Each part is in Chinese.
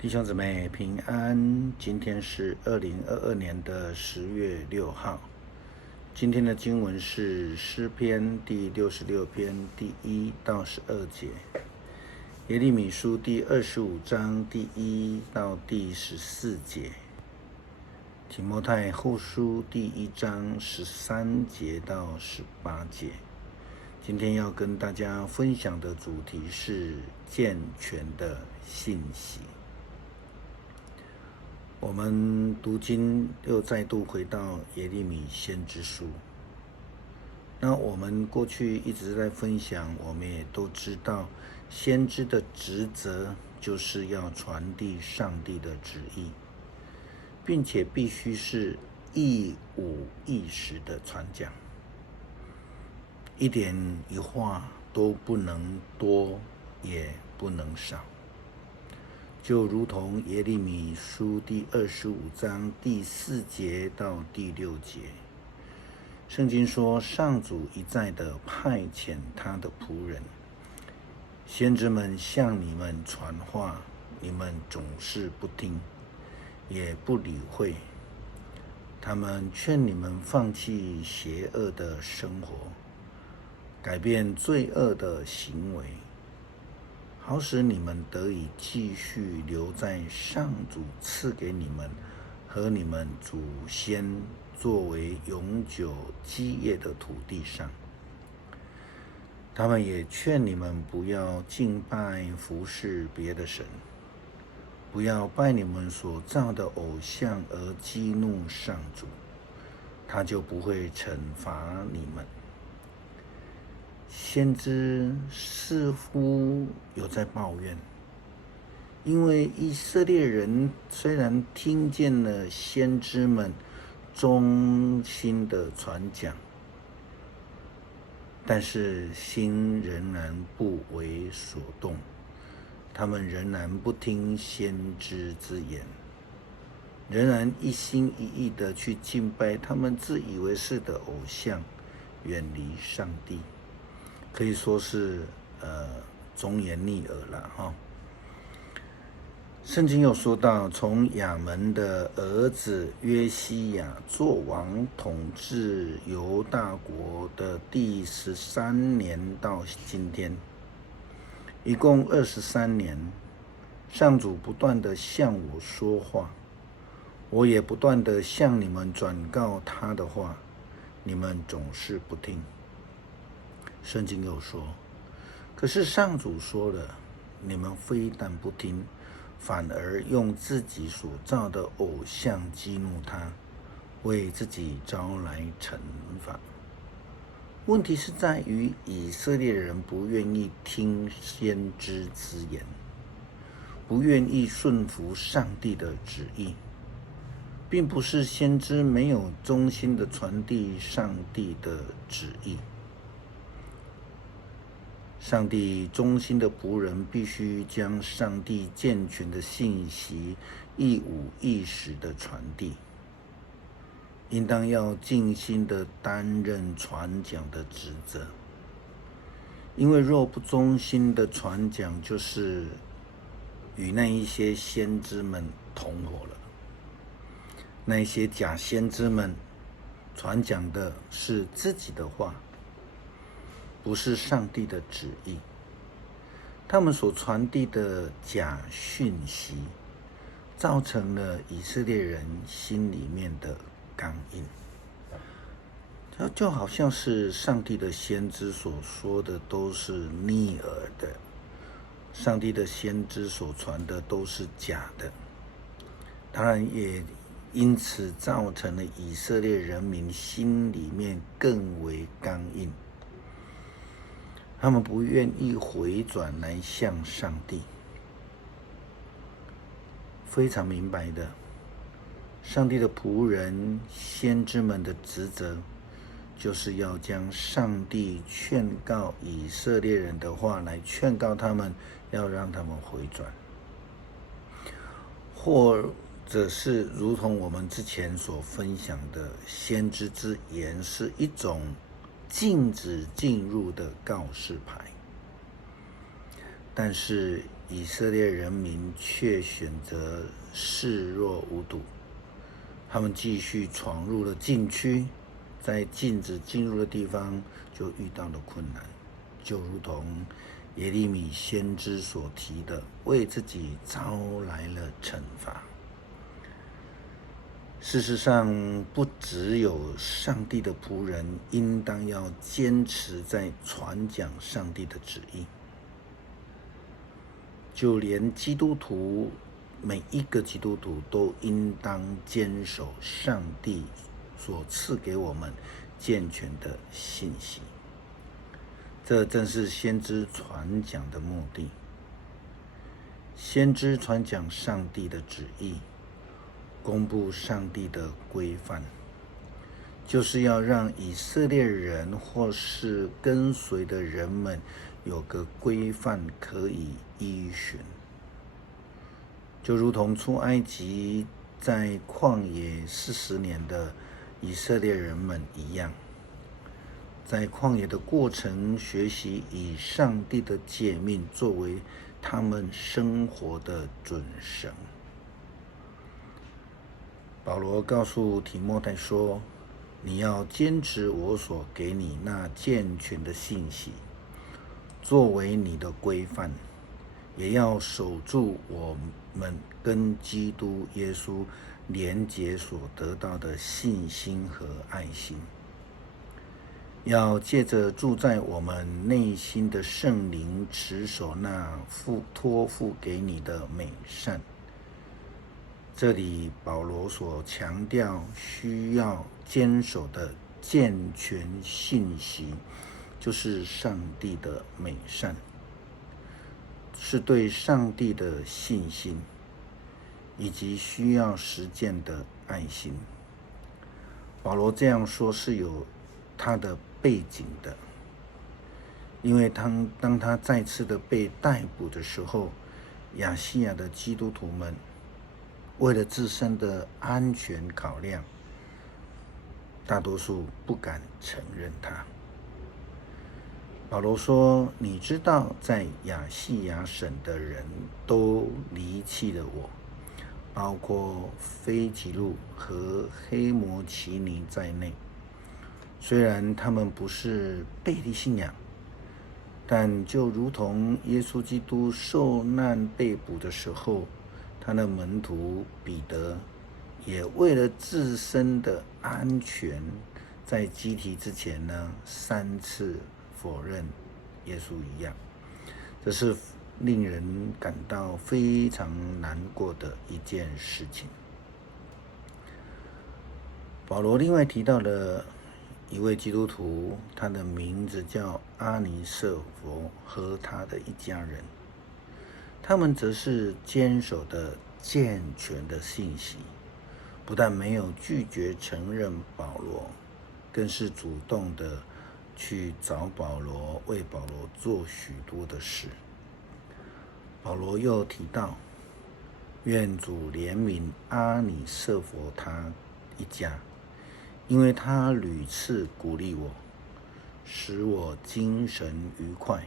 弟兄姊妹平安，今天是2022年的10月6号。今天的经文是诗篇第66篇第1到12节，耶利米书第25章第1到第14节，提摩太后书第1章13节到18节。今天要跟大家分享的主题是健全的信息。我们读经又再度回到耶利米先知书。那我们过去一直在分享，我们也都知道，先知的职责就是要传递上帝的旨意，并且必须是一五一十的传讲，一点一话都不能多，也不能少。就如同耶利米书第25章第4节到第6节，圣经说，上主一再的派遣他的仆人，先知们向你们传话，你们总是不听，也不理会。他们劝你们放弃邪恶的生活，改变罪恶的行为，好使你们得以继续留在上主赐给你们和你们祖先作为永久基业的土地上。他们也劝你们不要敬拜服侍别的神，不要拜你们所造的偶像而激怒上主，他就不会惩罚你们。先知似乎有在抱怨，因为以色列人虽然听见了先知们忠心的传讲，但是心仍然不为所动，他们仍然不听先知之言，仍然一心一意的去敬拜他们自以为是的偶像，远离上帝。可以说是忠言逆耳了哈。圣经有说到，从亚门的儿子约西亚做王统治犹大国的第13年到今天，一共23年，上主不断的向我说话，我也不断的向你们转告他的话，你们总是不听。圣经又说，可是上主说了，你们非但不听，反而用自己所造的偶像激怒他，为自己招来惩罚。问题是在于以色列人不愿意听先知之言，不愿意顺服上帝的旨意，并不是先知没有忠心的传递上帝的旨意。上帝忠心的仆人必须将上帝健全的信息一五一十的传递，应当要尽心的担任传讲的职责。因为若不忠心的传讲，就是与那一些先知们同伙了。那一些假先知们传讲的是自己的话，不是上帝的旨意，他们所传递的假讯息，造成了以色列人心里面的刚硬。它就好像是上帝的先知所说的都是逆耳的，上帝的先知所传的都是假的，当然也因此造成了以色列人民心里面更为刚硬。他们不愿意回转来向上帝。非常明白的，上帝的仆人先知们的职责，就是要将上帝劝告以色列人的话来劝告他们，要让他们回转，或者是如同我们之前所分享的，先知之言是一种禁止进入的告示牌。但是以色列人民却选择视若无睹，他们继续闯入了禁区，在禁止进入的地方就遇到了困难，就如同耶利米先知所提的，为自己招来了惩罚。事实上，不只有上帝的仆人应当要坚持在传讲上帝的旨意，就连基督徒，每一个基督徒都应当坚守上帝所赐给我们健全的信息。这正是先知传讲的目的。先知传讲上帝的旨意，公布上帝的规范，就是要让以色列人或是跟随的人们有个规范可以依循，就如同出埃及在旷野40年的以色列人们一样，在旷野的过程学习以上帝的诫命作为他们生活的准绳。保罗告诉提摩太说，你要坚持我所给你那健全的信息，作为你的规范，也要守住我们跟基督耶稣连结所得到的信心和爱心，要借着住在我们内心的圣灵，持守那托付给你的美善。这里保罗所强调需要坚守的健全信息，就是上帝的美善，是对上帝的信心，以及需要实践的爱心。保罗这样说是有他的背景的，因为当他再次的被逮捕的时候，亚细亚的基督徒们为了自身的安全考量，大多数不敢承认他。保罗说，你知道在亚细亚省的人都离弃了我，包括腓吉路和黑摩奇尼在内。虽然他们不是背离信仰，但就如同耶稣基督受难被捕的时候，他的门徒彼得也为了自身的安全，在基提之前3次否认耶稣一样。这是令人感到非常难过的一件事情。保罗另外提到了一位基督徒，他的名字叫阿尼色弗和他的一家人，他们则是坚守的健全的信息，不但没有拒绝承认保罗，更是主动的去找保罗，为保罗做许多的事。保罗又提到，愿主怜悯阿尼色弗他一家，因为他屡次鼓励我，使我精神愉快。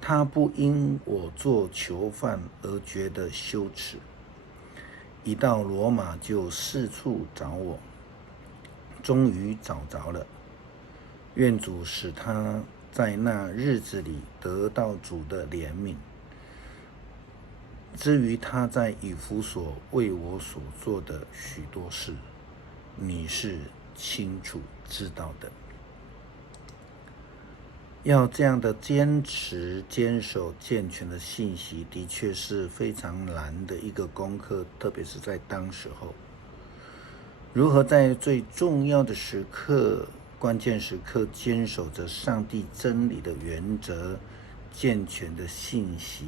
他不因我做囚犯而觉得羞耻，一到罗马就四处找我，终于找着了。愿主使他在那日子里得到主的怜悯。至于他在以弗所为我所做的许多事，你是清楚知道的。要这样的坚持坚守健全的信息，的确是非常难的一个功课，特别是在当时候，如何在最重要的时刻、关键时刻坚守着上帝真理的原则、健全的信息，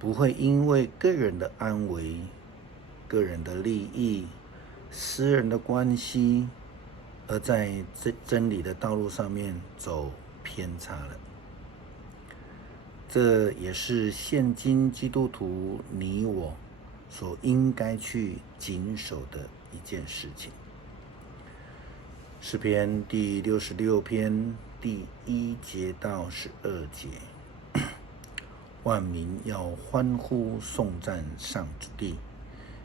不会因为个人的安危、个人的利益、私人的关系，而在真理的道路上面走偏差了。这也是现今基督徒你我所应该去谨守的一件事情。诗篇第66篇第1节到12节，万民要欢呼颂赞上帝，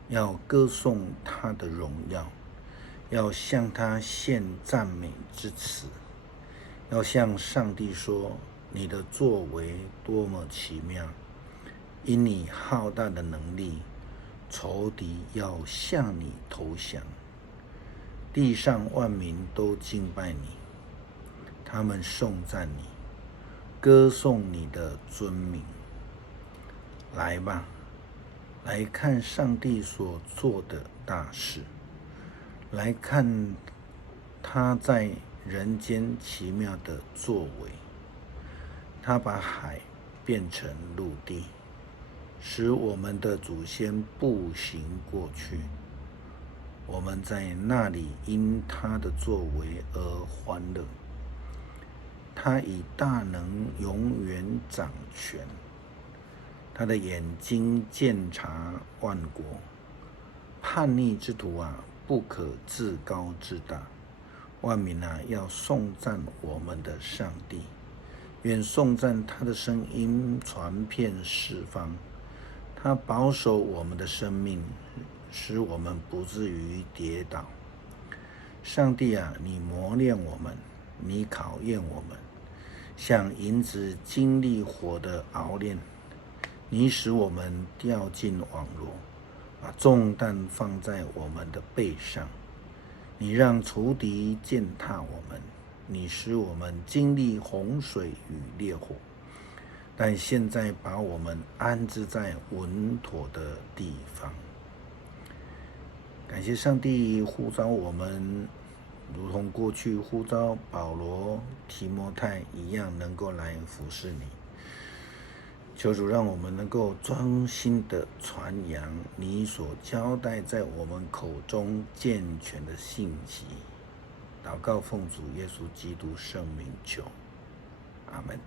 要歌颂他的荣耀，要向他献赞美之词，要向上帝说：你的作为多么奇妙！因你浩大的能力，仇敌要向你投降。地上万民都敬拜你，他们颂赞你，歌颂你的尊名。来吧，来看上帝所做的大事，来看他在人间奇妙的作为。他把海变成陆地，使我们的祖先步行过去。我们在那里因他的作为而欢乐。他以大能永远掌权，他的眼睛鉴察万国。叛逆之徒啊，不可自高自大。万民啊，要颂赞我们的上帝。愿颂赞他的声音传遍四方。他保守我们的生命，使我们不至于跌倒。上帝啊，你磨练我们，你考验我们，像银子经历火的熬炼。你使我们掉进网罗，把重担放在我们的背上。你让仇敌践踏我们，你使我们经历洪水与烈火，但现在把我们安置在稳妥的地方。感谢上帝呼召我们，如同过去呼召保罗、提摩太一样，能够来服侍你。求主让我们能够专心的传扬你所交代在我们口中健全的信息。祷告奉主耶稣基督圣名求，阿们。